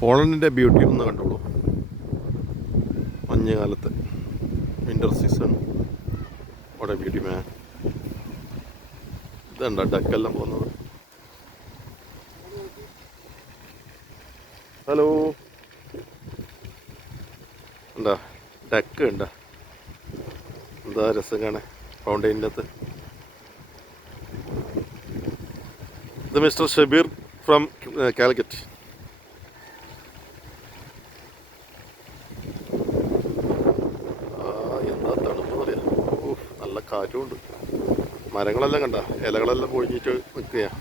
പോളണ്ടിൻ്റെ beauty ഒന്ന് കണ്ടോളൂ. മഞ്ഞുകാലത്ത് winter season അവിടെ ബ്യൂട്ടി മാൻ. ഇതുണ്ട ഡക്കെല്ലാം പോകുന്നത്. ഹലോ, എന്താ ഡക്ക് ഉണ്ട? എന്താ രസം കാണാൻ ഫൗണ്ടൈൻ്റെ അകത്ത്. ഇത് മിസ്റ്റർ ഷബീർ ഫ്രം കാലിക്കറ്റ്. എന്താ തണുപ്പ് പറയാ. നല്ല കാറ്റുമുണ്ട്. മരങ്ങളെല്ലാം കണ്ട, ഇലകളെല്ലാം പൊഴിഞ്ഞിട്ട് നിൽക്കുകയാണ്.